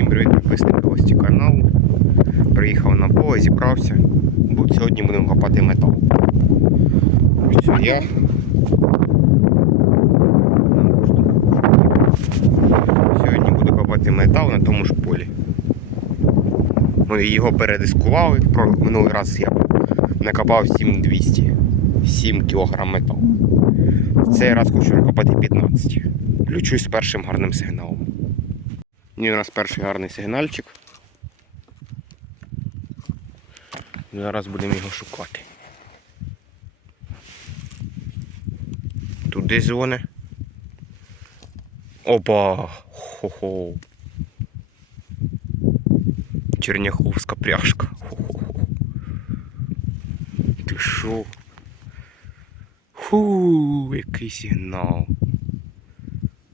Всім привіт, підписники гості каналу. Приїхав на поле, зібрався, бо сьогодні будемо копати метал. Ось це я. Сьогодні буду копати метал на тому ж полі. Ми його передискували. Минулий раз я накопав 7200. 7 кг металу. Цей раз хочу накопати 15. Включусь з першим гарним сигналом. І у нас перший гарний сигнальчик. Зараз будемо його шукати. Десь дзвони. Опа! Хо-хо. Черняховська пряжка. Хо-хо-хо. Ти шо? Фу, який сигнал.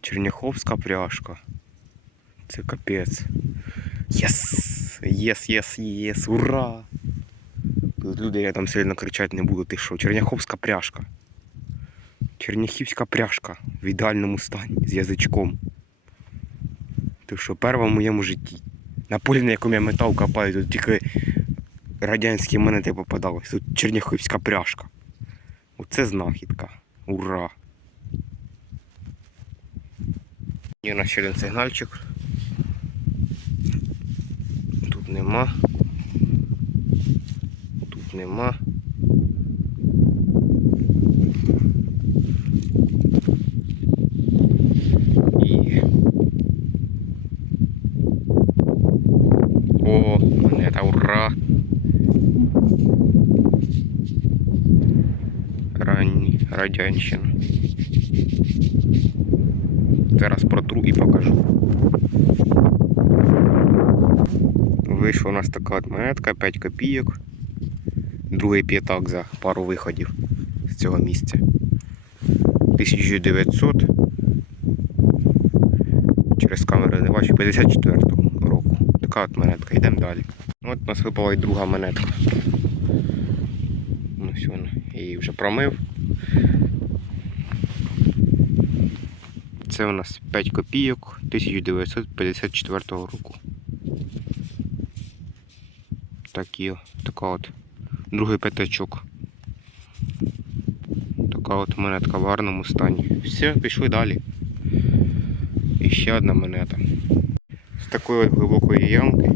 Черняховська пряжка. Це капець. Єс! Єс, єс, єс, ура! Тут люди я там сильно кричати не буду, ти що? Черняховська пряжка. Черняхівська пряжка в ідеальному стані з язичком. Ти що, перша в моєму житті. На полі, на якому я метал копаю, тут тільки радянські монети попадались. Тут черняхівська пряжка. Оце знахідка. Ура! Є ще один сигнальчик. Тут нема. Тут нема. І... О, монета, ура! Ранній радянщина. Зараз протру і покажу. Вийшла у нас така от монетка 5 копійок. Другий п'ятак за пару виходів з цього місця. 1900. Через камеру не бачу 54-го року. Така от монетка. Йдемо далі. От у нас випала і друга монетка. Ну все, я її вже промив. Це у нас 5 копійок 1954 року. Такі, така от другий п'ятачок. Така от монетка в гарному стані. Все, пішли далі. І ще одна монета. З такої от глибокої ямки.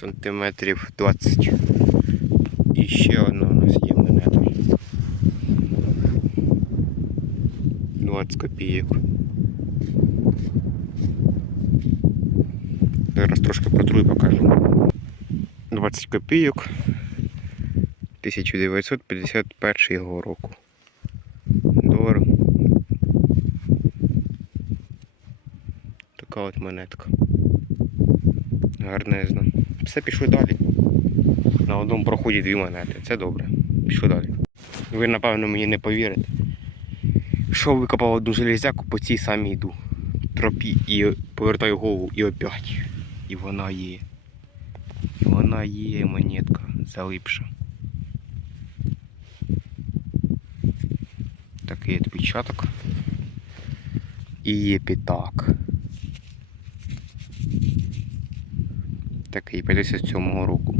Сантиметрів 20. І ще одна у нас є монета. 20 копійок. Зараз трошки протру і покажу. 20 копійок 1951 року. Долар. Така от монетка. Гарнезна. Все пішли далі. На одному проході дві монети. Це добре. Пішли далі. Ви напевно мені не повірите. Що викопав одну железяку, по цій самій йду. Тропі і повертаю голову і опять. І вона є. Вона є монетка залипша. Такий відпечаток. І є п'ятак. Такий 57-го року.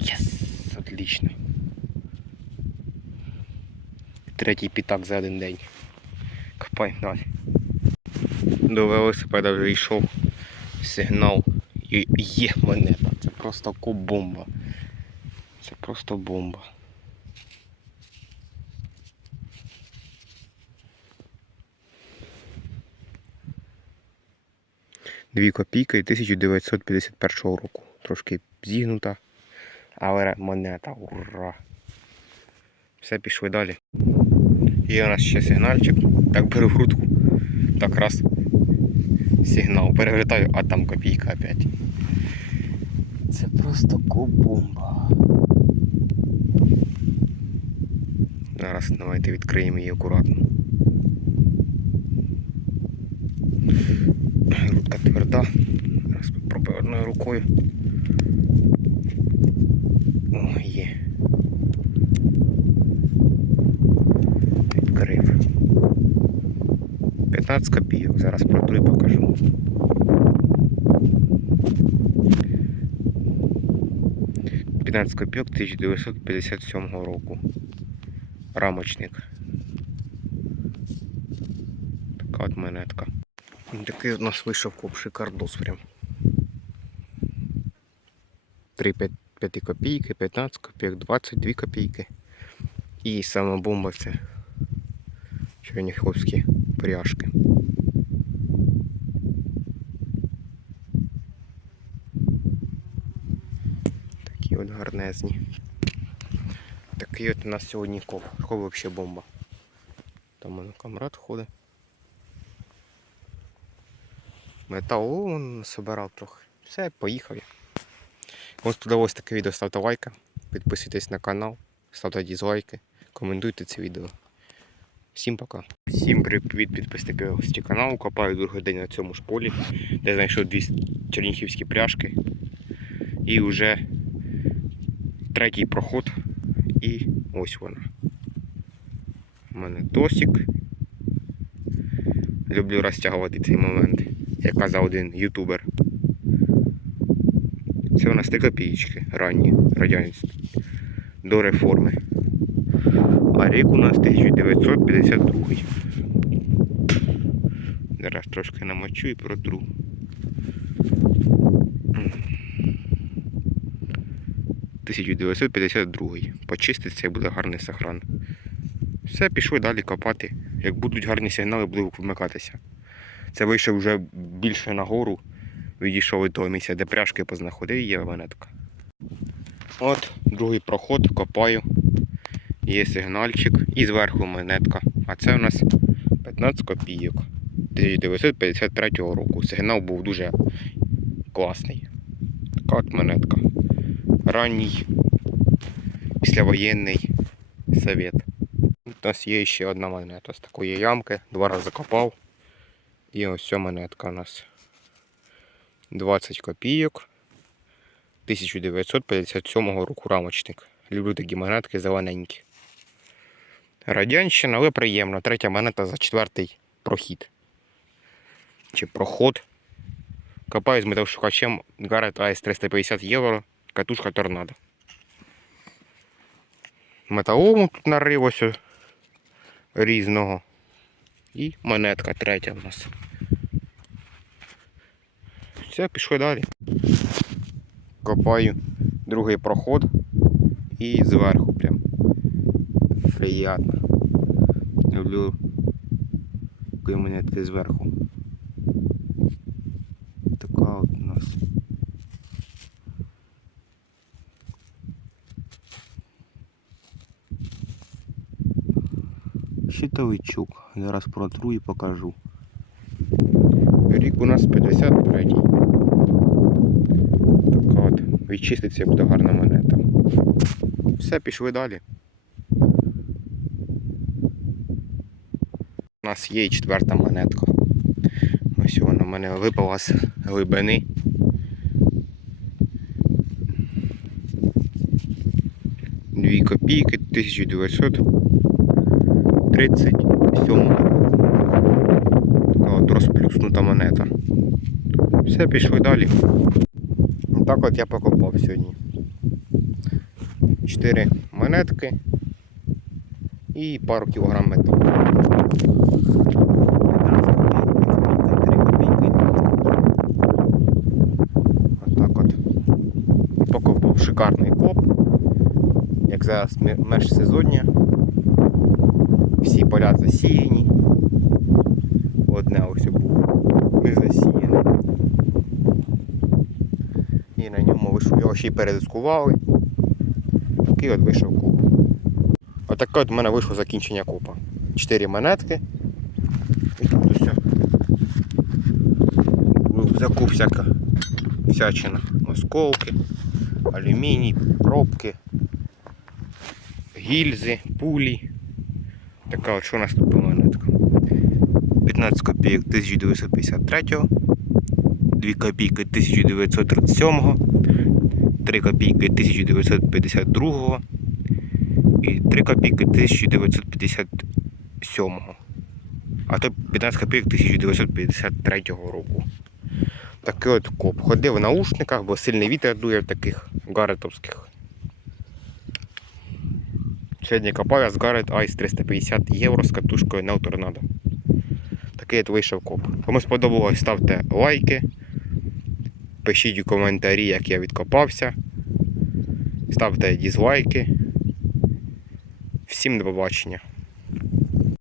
Єс! Отлично. Третій п'ятак за один день. Копаємо далі. До велосипеда вже йшов сигнал. Є монета. Це просто бомба. Це просто бомба. Дві копійки 1951 року. Трошки зігнута, але монета, ура! Все, пішли далі. Є у нас ще сигнальчик. Так беру грудку. Так раз. Сигнал. Перевертаю, а там копійка опять. Це просто кубумба. Зараз давайте відкриємо її акуратно. Грудка тверда. Зараз спробую одною рукою. О, є. Відкрив. 15 копійок. Зараз протру і покажу. Копійок 1957 року. Рамочник. Така от монетка. Такий у нас вийшов коп шикардос прям. 3 5, 5 копійки, 15 копійок, 22 копійки. І сама бомба це черніховські пряжки. Такі от гарнезні. Такий от у нас сьогодні коп. Коп взагалі бомба. Там воно камрад ходить. Метал он собирав трохи. Все, поїхав я. Ось сподобалось таке відео, ставте лайки, підписуйтесь на канал, ставте дізлайки, коментуйте це відео. Всім пока. Всім привіт підписники гості каналу. Копаю другий день на цьому ж полі, де знайшов дві черніхівські пряжки. І вже третій проход. І ось вона. У мене тосик. Люблю розтягувати цей момент, як казав один ютубер. Це у нас 3 копійки ранні, радянські, до реформи. А рік у нас 1952. Зараз трошки намочу і протру. М. 1952. Почиститься і буде гарний сохран. Все, пішли далі копати. Як будуть гарні сигнали, буду вмикатися. Це вийшов вже більше нагору відійшов від того місця, де пряжки познаходив, є монетка. От, другий проход, копаю. Є сигнальчик і зверху монетка. А це у нас 15 копійок 1953 року. Сигнал був дуже класний. Така от монетка. Ранній післявоєнний совет. У нас є ще одна монета з такої ямки. Два рази копав. І ось ця монетка у нас. 20 копійок 1957 року рамочник. Люблю такі монетки зелененькі. Радянщина, але приємно. Третя монета за четвертий прохід. Чи проход. Копаю з металошукачем Garrett AS 350 євро. Катушка торнадо. Металому тут нарив ось різного. І монетка третя в нас. Все, пішли далі. Копаю другий проход і зверху прям. Приятно. Люблю коли монетки зверху. Така от у нас. Щитовичок. Зараз протру і покажу. Рік у нас 53. Така от. Відчиститься буде гарна монета. Все, пішли далі. У нас є і четверта монетка. Ось вона в мене випала з глибини. Дві копійки 1937 Така от розплюснута монета. Все, пішли далі. Так от я покопав сьогодні. Чотири монетки і пару кілограм металу. Шикарний коп, як зараз меж сезоння. Всі поля засіяні. Одне ось було не засіяне. І на ньому вийшов, його ще й передискували. Такий от вийшов коп. Отаке от в мене вийшло закінчення копу. 4 монетки. І тут все. Закуп всяка всячина. Осколки, алюміній, пробки, гільзи, пулі. Така от що в нас тут по монетка. 15 копійок 1953-го, 2 копійки 1937-го, 3 копійки 1952-го і 3 копійки 1950 1957. А то 15 копійок 1953 року. Такий от коп. Ходив в наушниках, бо сильний вітер дує в таких гаретовських. Сьогодні копав я з Garrett Ice 350 євро з катушкою Neo Tornado. Такий от вийшов коп. Кому сподобалось, ставте лайки. Пишіть у коментарі, як я відкопався. Ставте дізлайки. Всім до побачення.